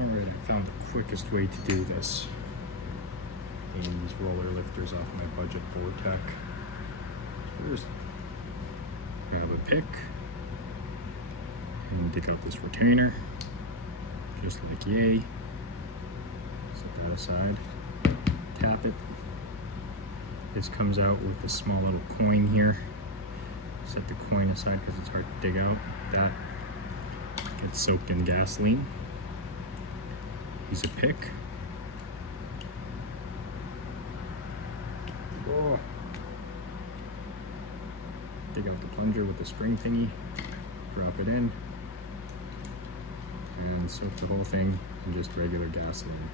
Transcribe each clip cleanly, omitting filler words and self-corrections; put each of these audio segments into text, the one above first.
Alright, I found the quickest way to do this. Taking these roller lifters off my budget vortec. First, I have a pick and dig out this retainer, just like yay. Set that aside, tap it. This comes out with a small little coin here. Set the coin aside because it's hard to dig out. That gets soaked in gasoline. Use a pick. Oh. Dig out the plunger with the spring thingy. Drop it in. And soak the whole thing in just regular gasoline.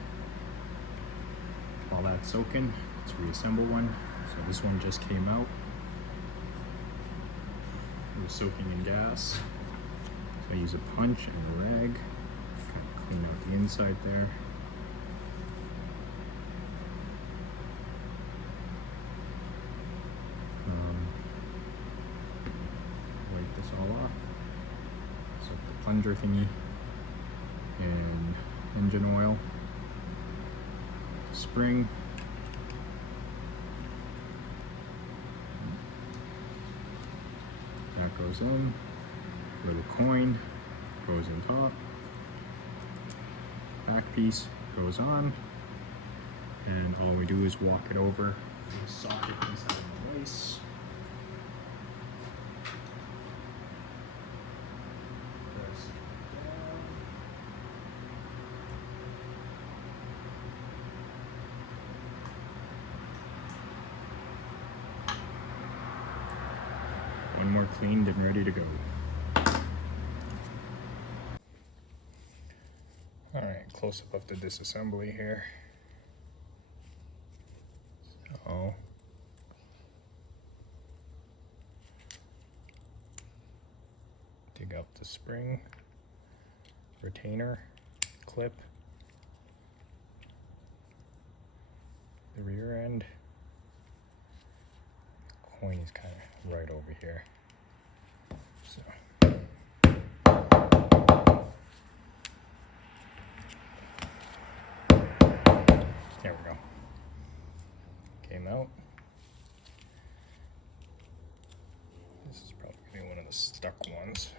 While that's soaking, let's reassemble one. So this one just came out. It was soaking in gas. So I use a punch and a rag. Clean out the inside there. Wipe this all off. Soak the plunger thingy in engine oil. Spring. That goes in. Little coin goes in top. Back piece goes on, and all we do is walk it over to the socket inside the device. Press it down. One more cleaned and ready to go. Alright, close up of the disassembly here. So, dig out the spring, retainer, clip, the rear end. Coin is kind of right over here. So. There we go. Came out. This is probably going to be one of the stuck ones.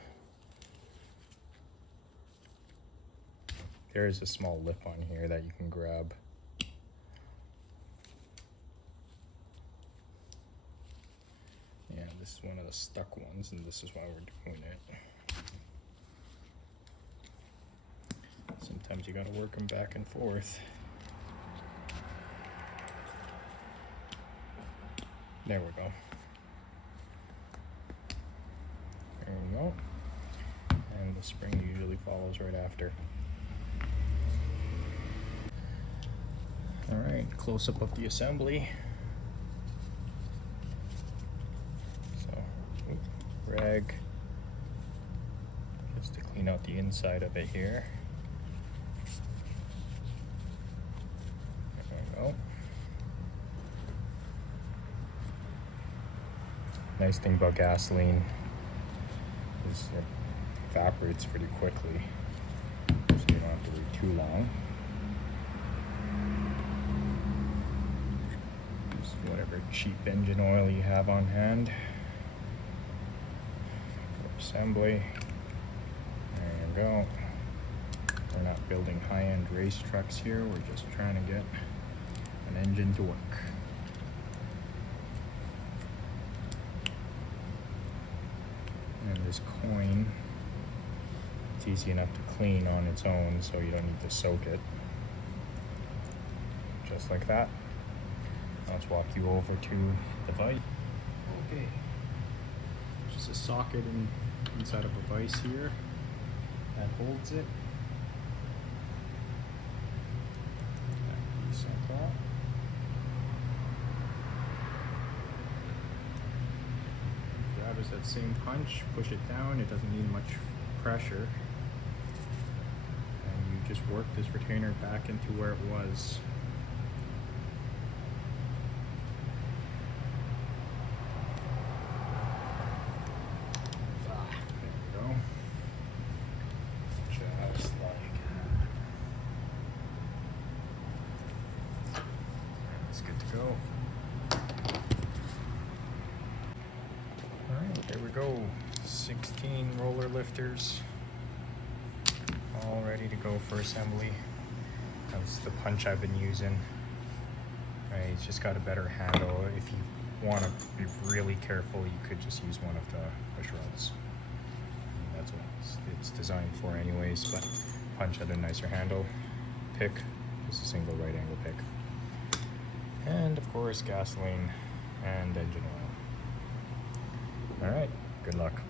There is a small lip on here that you can grab. Yeah, this is one of the stuck ones, and this is why we're doing it. Sometimes you got to work them back and forth. There we go. There we go. And the spring usually follows right after. Alright, close up of the assembly. So, rag, just to clean out the inside of it here. There we go. Nice thing about gasoline is it evaporates pretty quickly, so you don't have to wait too long. Just whatever cheap engine oil you have on hand. For assembly. There you go. We're not building high-end race trucks here, we're just trying to get an engine to work. And this coin, it's easy enough to clean on its own, so you don't need to soak it. Just like that. Now let's walk you over to the vise. Okay. Just a socket inside of a vise here that holds it. That piece like that. Grab is that same punch, push it down, it doesn't need much pressure. And you just work this retainer back into where it was. There we go. Just like that. go. Alright, there we go. 16 roller lifters. All ready to go for assembly. That's the punch I've been using. Right, it's just got a better handle. If you want to be really careful, you could just use one of the push rods. That's what it's designed for anyways, but punch had a nicer handle. Pick, just a single right angle pick. And of course, gasoline and engine oil. All right, good luck.